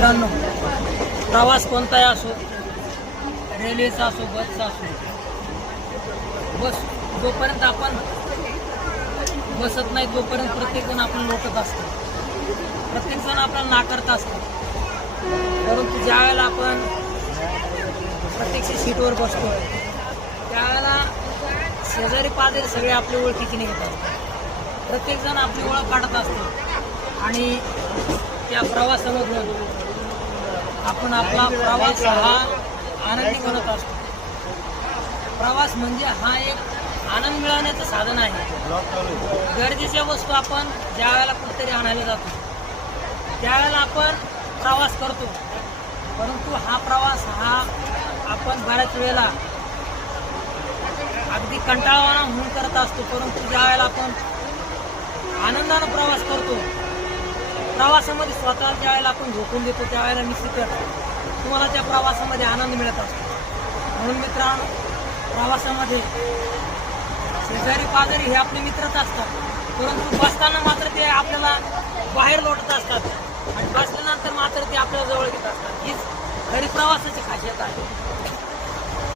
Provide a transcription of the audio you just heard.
मित्रांनो, प्रवास कोणताही असो, रेल्वेचा असो, बसचा असो, बस जोपर्यंत आपण बसत नाही तोपर्यंत प्रत्येकजण आपण लोटत असतो, प्रत्येकजण आपल्याला नाकारत असतो. परंतु ज्या वेळेला आपण प्रत्यक्ष सीटवर बसतो त्यावेळेला शेजारी पाजारी सगळे आपली ओळखीची निघत असतात, प्रत्येकजण आपली ओळख काढत असतो आणि त्या प्रवासामधून आपण आपला प्रवास हा आनंदी बनत असतो. प्रवास म्हणजे हा एक आनंद मिळवण्याचं साधन आहे. गरजेच्या वस्तू आपण ज्या वेळेला कुठेतरी आणायला जातो त्यावेळेला आपण प्रवास करतो, परंतु हा प्रवास हा आपण बऱ्याच वेळेला अगदी कंटाळवाणा होऊन करत असतो. परंतु ज्या वेळेला आपण आनंदानं प्रवास करतो, प्रवासामध्ये स्वतःला ज्या वेळेला आपण झोकून देतो त्यावेळेला निश्चितच तुम्हाला त्या प्रवासामध्ये आनंद मिळत असतो. म्हणून मित्रांनो, प्रवासामध्ये शेजारी पाजारी हे आपले मित्रच असतात, परंतु बसताना मात्र ते आपल्याला बाहेर लोटत असतात.